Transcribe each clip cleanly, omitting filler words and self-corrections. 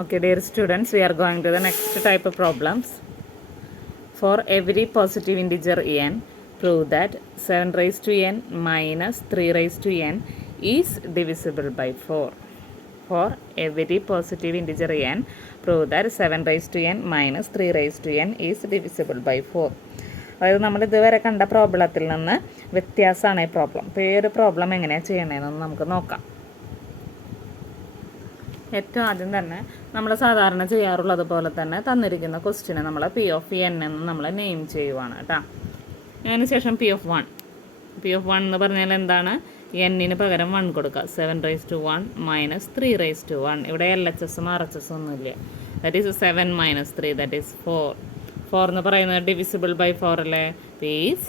Okay, dear students, we are going to the next type of problems. For every positive integer n, prove that 7 raised to n minus 3 raised to n is divisible by 4. For every positive integer n, prove that 7 raised to n minus 3 raised to n is divisible by 4. അതായത് നമ്മൾ ഇതുവരെ കണ്ട പ്രോബ്ലത്തിൽ നിന്ന് വ്യത്യാസമാണ് ഈ problem. അപ്പോൾ ഈ ഒരു പ്രോബ്ലം എങ്ങനെയാണ് ചെയ്യണതെന്ന് നമുക്ക് നോക്കാം. ഏറ്റവും ആദ്യം തന്നെ നമ്മൾ സാധാരണ ചെയ്യാറുള്ളത് പോലെ തന്നെ തന്നിരിക്കുന്ന ക്വസ്റ്റിനെ നമ്മൾ പി ഓഫ് എൻ എന്ന് നമ്മൾ നെയിം ചെയ്യുവാണ് കേട്ടോ. അതിനുശേഷം പി ഓഫ് വൺ എന്ന് പറഞ്ഞാൽ എന്താണ്? എന്നിന് പകരം 1 കൊടുക്കുക. 7 raised to 1 minus 3 raised to 1. ഇവിടെ LHS RHS ഒന്നുമില്ല. That is 7 minus 3, that is 4. 4 എന്ന് പറയുന്നത് ഡിവിസിബിൾ ബൈ 4 അല്ലേ? Is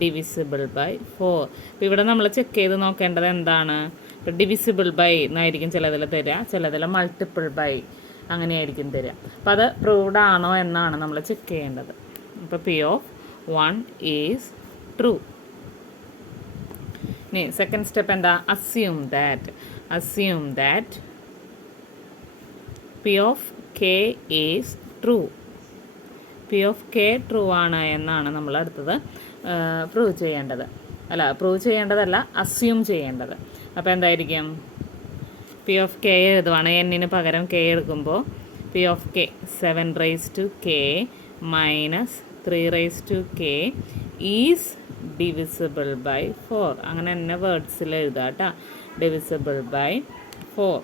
divisible by 4. അപ്പോൾ ഇവിടെ നമ്മൾ ചെക്ക് ചെയ്ത് നോക്കേണ്ടത് എന്താണ്? ഇപ്പോൾ ഡിവിസിബിൾ ബൈ എന്നായിരിക്കും ചിലതിൽ തരിക, ചിലതിൽ മൾട്ടിപ്പിൾ ബൈ അങ്ങനെയായിരിക്കും തരിക. അപ്പോൾ അത് പ്രൂവ്ഡ് ആണോ എന്നാണ് നമ്മൾ ചെക്ക് ചെയ്യേണ്ടത്. അപ്പോൾ പി ഓഫ് 1 ഈസ് ട്രൂ. ഇനി സെക്കൻഡ് സ്റ്റെപ്പ് എന്താ? Assume that P of K is true. P of K true ആണ് എന്നാണ് നമ്മൾ അടുത്തത് പ്രൂവ് ചെയ്യേണ്ടതല്ല, അസ്യൂം ചെയ്യേണ്ടത്. അപ്പോൾ എന്തായിരിക്കും? പി ഓഫ് കെ എഴുതുവാണ്. എന്നിന് പകരം കെ എടുക്കുമ്പോൾ P of K 7 raised to k minus 3 raised to k is divisible by 4. അങ്ങനെ തന്നെ വേർഡ്സിൽ എഴുതാം കേട്ടോ. Divisible by 4.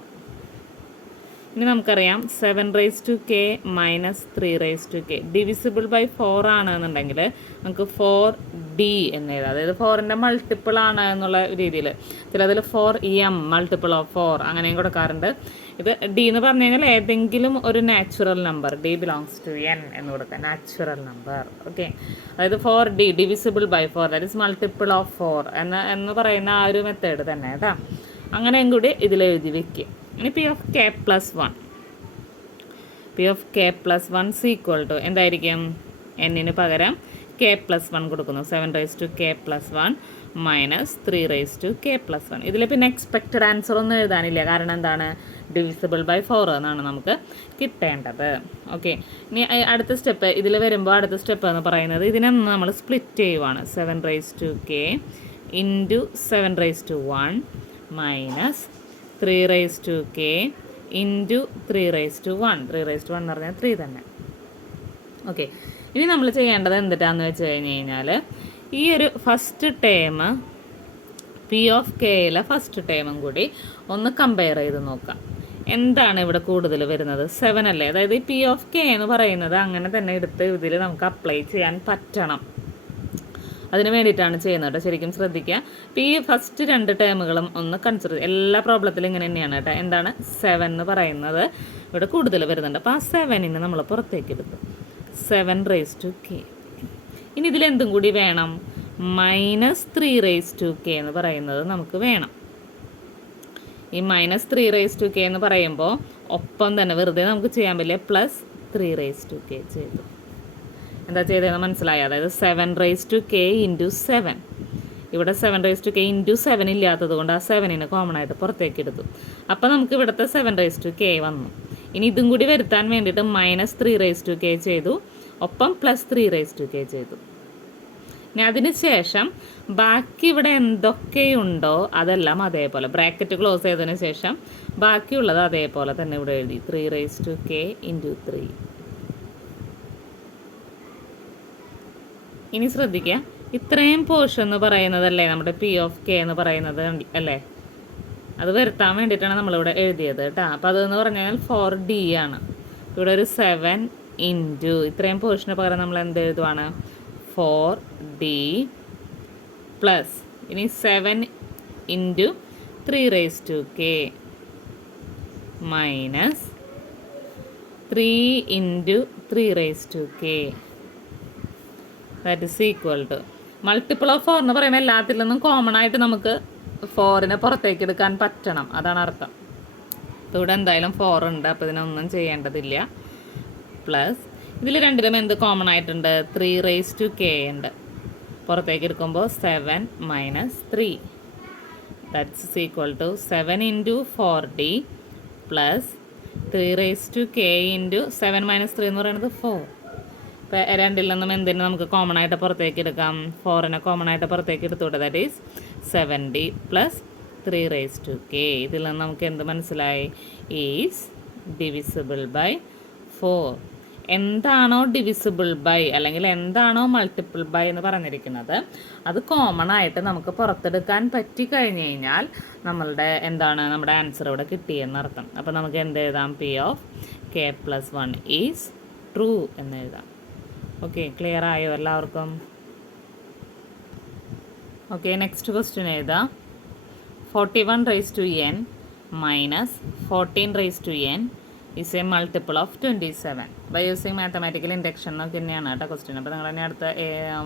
ഇനി നമുക്കറിയാം 7 raised to k minus 3 raised to k divisible by 4 ആണെന്നുണ്ടെങ്കിൽ നമുക്ക് 4d എന്ന് എഴുതാം. അതായത് 4ൻ്റെ മൾട്ടിപ്പിൾ ആണ് എന്നുള്ള രീതിയിൽ. ചിലതിൽ 4m മൾട്ടിപ്പിൾ ഓഫ് 4 അങ്ങനെയും കൊടുക്കാറുണ്ട്. ഇത് ഡി എന്ന് പറഞ്ഞു കഴിഞ്ഞാൽ ഏതെങ്കിലും ഒരു natural number, d belongs to N എന്ന് കൊടുക്കുക, നാച്ചുറൽ നമ്പർ. ഓക്കെ, അതായത് 4d divisible by 4, that is multiple of 4 എന്ന് പറയുന്ന ആ ഒരു മെത്തേഡ് തന്നെ കേട്ടോ. അങ്ങനെയും കൂടി ഇതിൽ എഴുതി വെക്കുക. ഇനി P of K plus 1 equal to എന്തായിരിക്കും? എന്നിന് പകരം കെ പ്ലസ് 1 കൊടുക്കുന്നു. 7 raised to k plus 1 minus 3 raised to k plus 1. ഇതിൽ പിന്നെ എക്സ്പെക്റ്റഡ് ആൻസർ ഒന്നും എഴുതാനില്ല. കാരണം എന്താണ്? ഡിവിസിബിൾ ബൈ 4 എന്നാണ് നമുക്ക് കിട്ടേണ്ടത്. ഓക്കെ, ഇനി അടുത്ത സ്റ്റെപ്പ് ഇതിൽ വരുമ്പോൾ അടുത്ത സ്റ്റെപ്പ് എന്ന് പറയുന്നത് ഇതിനൊന്ന് നമ്മൾ സ്പ്ലിറ്റ് ചെയ്യുവാണ്. 7 raised to k into 7 raised to 1 minus 3 raised to k into 3 raised to 1. 3 raised to 1 എന്ന് പറഞ്ഞാൽ 3 തന്നെ. ഓക്കെ, ഇനി നമ്മൾ ചെയ്യേണ്ടത് എന്തിട്ടാന്ന് വെച്ച് കഴിഞ്ഞ് കഴിഞ്ഞാൽ ഈ ഒരു ഫസ്റ്റ് ടേം പി ഓഫ് കെയിലെ ഫസ്റ്റ് ടേമും കൂടി ഒന്ന് കമ്പയർ ചെയ്ത് നോക്കാം. എന്താണ് ഇവിടെ കൂടുതൽ വരുന്നത്? 7 അല്ലേ? അതായത് ഈ പി ഓഫ് കെ എന്ന് പറയുന്നത് അങ്ങനെ തന്നെ എടുത്ത് ഇതിൽ നമുക്ക് അപ്ലൈ ചെയ്യാൻ പറ്റണം. അതിന് വേണ്ടിയിട്ടാണ് ചെയ്യുന്നത് കേട്ടോ. ശരിക്കും ശ്രദ്ധിക്കുക. അപ്പോൾ ഈ ഫസ്റ്റ് 2 ടേമുകളും ഒന്ന് കൺസിഡർ. എല്ലാ പ്രോബ്ലത്തിലും ഇങ്ങനെ തന്നെയാണ് കേട്ടോ. എന്താണ്? 7 എന്ന് പറയുന്നത് ഇവിടെ കൂടുതൽ വരുന്നുണ്ട്. അപ്പോൾ ആ 7നെ നമ്മൾ പുറത്തേക്ക് എടുത്തു. 7 raised to k. ഇനി ഇതിലെന്തും കൂടി വേണം? മൈനസ് 3 raised to k എന്ന് പറയുന്നത് നമുക്ക് വേണം. ഈ മൈനസ് 3 raised to k എന്ന് പറയുമ്പോൾ ഒപ്പം തന്നെ വെറുതെ നമുക്ക് ചെയ്യാൻ പറ്റില്ല, പ്ലസ് 3 raised to k ചെയ്തു. എന്താ ചെയ്തതെന്ന് മനസ്സിലായോ? അതായത് 7 raised to k ഇൻറ്റു 7. ഇവിടെ 7 raised to k ഇൻറ്റു 7 ഇല്ലാത്തത് കൊണ്ട് ആ 7നെ കോമൺ ആയിട്ട് പുറത്തേക്ക് എടുത്തു. അപ്പോൾ നമുക്ക് ഇവിടുത്തെ 7 raised to k വന്നു. ഇനി ഇതും കൂടി വരുത്താൻ വേണ്ടിയിട്ട് മൈനസ് 3 raised to k ചെയ്തു, ഒപ്പം പ്ലസ് 3 raised to k ചെയ്തു. ഇനി അതിന് ശേഷം ബാക്കി ഇവിടെ എന്തൊക്കെയുണ്ടോ അതെല്ലാം അതേപോലെ ബ്രാക്കറ്റ് ക്ലോസ് ചെയ്തതിന് ശേഷം ബാക്കിയുള്ളത് അതേപോലെ തന്നെ ഇവിടെ എഴുതി. 3 raised to k ഇൻറ്റു 3. ഇനി ശ്രദ്ധിക്കുക, ഇത്രയും പോർഷൻ എന്ന് പറയുന്നതല്ലേ നമ്മുടെ പി ഓഫ് കെ എന്ന് പറയുന്നത് അല്ലേ? അത് വരുത്താൻ വേണ്ടിയിട്ടാണ് നമ്മളിവിടെ എഴുതിയത് കേട്ടോ. അപ്പോൾ അതെന്ന് പറഞ്ഞാൽ 4d ആണ്. ഇവിടെ ഒരു 7 ഇൻറ്റു ഇത്രയും പോർഷന് പകരം നമ്മൾ എന്ത് എഴുതുവാണ്? 4d പ്ലസ് ഇനി 7 into 3 raised to k minus 3 into 3 raised to k. That is equal to multiple of 4 എന്ന് പറയുമ്പോൾ എല്ലാത്തിൽ നിന്നും കോമൺ ആയിട്ട് നമുക്ക് 4നെ പുറത്തേക്ക് എടുക്കാൻ പറ്റണം. അതാണ് അർത്ഥം. അപ്പോൾ ഇവിടെ എന്തായാലും 4 ഉണ്ട്, അപ്പോൾ ഇതിനൊന്നും ചെയ്യേണ്ടതില്ല. പ്ലസ് ഇതിൽ രണ്ടിലും എന്ത് കോമൺ ആയിട്ടുണ്ട്? 3 raised to k ഉണ്ട്. പുറത്തേക്ക് എടുക്കുമ്പോൾ 7 minus 3. That's equal to 7 into 4d plus 3 into 7 minus 3 എന്ന് പറയുന്നത് 4. ഇപ്പോൾ രണ്ടിൽ നിന്നും എന്തിനു നമുക്ക് കോമൺ ആയിട്ട് പുറത്തേക്ക് എടുക്കാം? 4നെ കോമൺ ആയിട്ട് പുറത്തേക്ക് എടുത്തുകൂടെ? ദാറ്റ് ഈസ് 70 പ്ലസ് 3 ഇതിൽ നിന്ന് നമുക്ക് എന്ത് മനസ്സിലായി? Is divisible by 4. എന്താണോ ഡിവിസിബിൾ ബൈ അല്ലെങ്കിൽ എന്താണോ മൾട്ടിപ്പിൾ ബൈ എന്ന് പറഞ്ഞിരിക്കുന്നത് അത് കോമൺ ആയിട്ട് നമുക്ക് പുറത്തെടുക്കാൻ പറ്റി കഴിഞ്ഞ് കഴിഞ്ഞാൽ നമ്മുടെ ആൻസർ ഇവിടെ കിട്ടിയെന്നർത്ഥം. അപ്പോൾ നമുക്ക് എന്ത് എഴുതാം? P(k+1) ഈസ് ട്രൂ എന്ന് എഴുതാം. ഓക്കെ, ക്ലിയർ ആയോ എല്ലാവർക്കും? ഓക്കെ, നെക്സ്റ്റ് ക്വസ്റ്റ്യൻ എഴുതാം. 41n minus 14n is a multiple of 27 by using mathematical induction എന്നൊക്കെ തന്നെയാണ് കേട്ടോ ക്വസ്റ്റ്യൻ. അപ്പോൾ നിങ്ങൾ തന്നെ അടുത്ത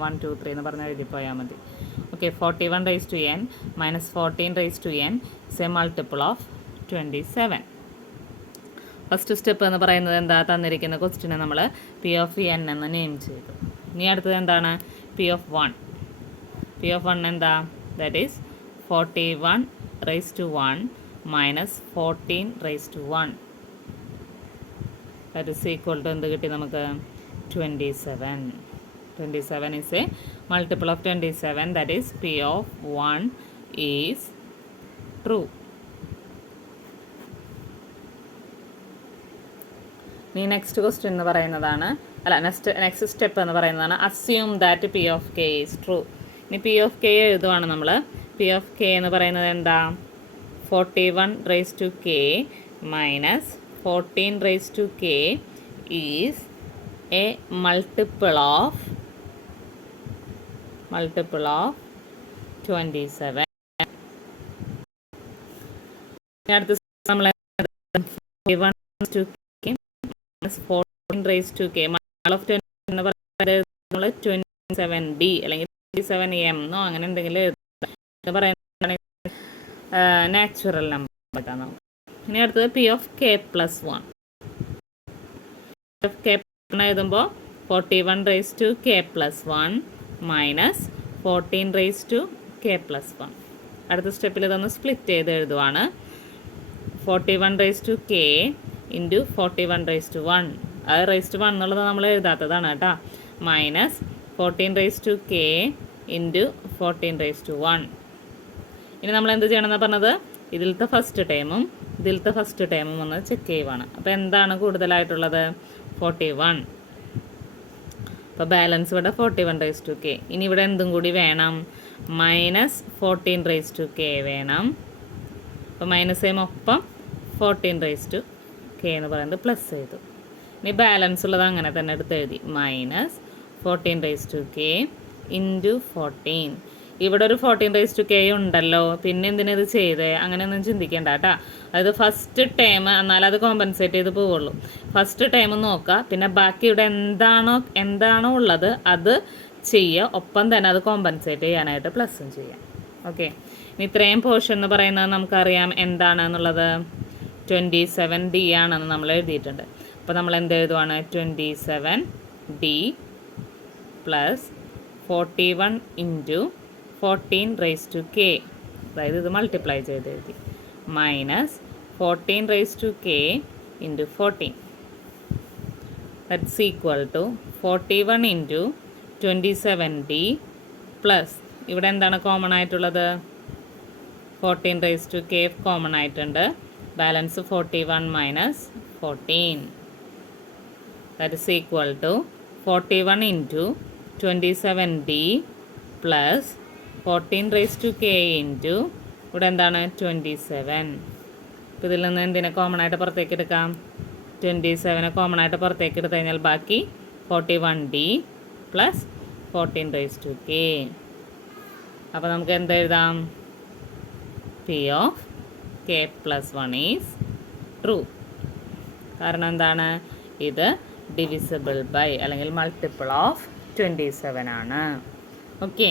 1 2 3 എന്ന് പറഞ്ഞാൽ എഴുതിപ്പോയാൽ മതി. Okay, 41n minus 14n is a multiple of 27. First step എന്ന് പറയുന്നത് എന്താ? തന്നിരിക്കുന്ന ക്വസ്റ്റ്യനെ നമ്മൾ P(n) എന്ന് നെയിം ചെയ്തു. ഇനി അടുത്തത് എന്താണ്? P(1). P(1) എന്താ? That is 41(1) minus 14(1). That is equal to എന്ത് കിട്ടി നമുക്ക്? 27. 27 is a multiple of 27. That is P(1) is true. ഇനി നെക്സ്റ്റ് ക്വസ്റ്റ്യൻ എന്ന് പറയുന്നതാണ് നെക്സ്റ്റ് സ്റ്റെപ്പ് എന്ന് പറയുന്നതാണ് assume that P(k) is true. ഇനി P(k) എഴുതുവാണ് നമ്മൾ. P(k) എന്ന് പറയുന്നത് എന്താ? 41k minus 14k is a multiple of 27. അടുത്ത നമ്മൾ 14k മൾട്ടിപ്പിൾ ഓഫ് 20 എന്ന് പറയുന്നത് നമ്മൾ 27d അല്ലെങ്കിൽ 27m എന്നോ അങ്ങനെ എന്തെങ്കിലും പറയുന്നത് നാച്ചുറൽ നമ്പർ ആണ്. ഇനി അടുത്തത് P(k+1). എഴുതുമ്പോൾ 41k+1 മൈനസ് 14k+1. അടുത്ത സ്റ്റെപ്പിൽ ഇതൊന്ന് സ്പ്ലിറ്റ് ചെയ്ത് എഴുതുവാണ്. 41k into 41(1). അത് (1) എന്നുള്ളത് നമ്മൾ എഴുതാത്തതാണ് കേട്ടോ. Minus 14k into 14(1). ഇനി നമ്മൾ എന്ത് ചെയ്യണമെന്ന് പറഞ്ഞത്? ഇതിലത്തെ ഫസ്റ്റ് ടൈമും ഒന്ന് ചെക്ക് ചെയ്യുവാണ്. അപ്പോൾ എന്താണ് കൂടുതലായിട്ടുള്ളത്? 41. അപ്പോൾ ബാലൻസ് ഇവിടെ 41k. ഇനി ഇവിടെ എന്തും കൂടി വേണം? മൈനസ് 14k വേണം. അപ്പോൾ മൈനസ് ചെയ്യുമ്പോൾ ഒപ്പം 14k എന്ന് പറയുന്നത് പ്ലസ് ചെയ്തു. ഇനി ബാലൻസ് ഉള്ളത് അങ്ങനെ തന്നെ എടുത്ത് എഴുതി. Minus 14k into 14. ഇവിടെ ഒരു 14k ഉണ്ടല്ലോ, പിന്നെ എന്തിനത് ചെയ്തേ? അങ്ങനെയൊന്നും ചിന്തിക്കേണ്ട കേട്ടോ. അതായത് ഫസ്റ്റ് ടൈം എന്നാലും അത് കോമ്പൻസേറ്റ് ചെയ്ത് പോവുള്ളൂ. ഫസ്റ്റ് ടൈം നോക്കുക, പിന്നെ ബാക്കി ഇവിടെ എന്താണോ ഉള്ളത് അത് ചെയ്യുക, ഒപ്പം തന്നെ അത് കോമ്പൻസേറ്റ് ചെയ്യാനായിട്ട് പ്ലസും ചെയ്യാം. ഓക്കെ, ഇനി ഇത്രയും പോർഷൻ എന്ന് പറയുന്നത് നമുക്കറിയാം എന്താണെന്നുള്ളത് 27d ആണെന്ന് നമ്മൾ എഴുതിയിട്ടുണ്ട്. അപ്പോൾ നമ്മൾ എന്ത് എഴുതുവാണ്? 27d പ്ലസ് 41 ഇൻറ്റു 14k, അതായത് ഇത് മൾട്ടിപ്ലൈ ചെയ്ത് എഴുതി, minus 14k into 14. That's equal to 41 into 27d plus ഇവിടെ എന്താണ് കോമൺ ആയിട്ടുള്ളത്? 14k കോമൺ ആയിട്ടുണ്ട്. Balance 41 minus 14. That's equal to 41 into 27d plus 14k into ഇവിടെ എന്താണ്? 27. അപ്പോൾ ഇതിൽ നിന്ന് എന്തിനെ കോമൺ ആയിട്ട് പുറത്തേക്ക് എടുക്കാം? 27 കോമൺ ആയിട്ട് പുറത്തേക്ക് എടുത്തു കഴിഞ്ഞാൽ ബാക്കി 41d പ്ലസ് 14k. അപ്പോൾ നമുക്ക് എന്തെഴുതാം? P(k+1) is true. കാരണം എന്താണ്? ഇത് ഡിവിസിബിൾ ബൈ അല്ലെങ്കിൽ മൾട്ടിപ്പിൾ ഓഫ് 27 ആണ്. ഓക്കെ.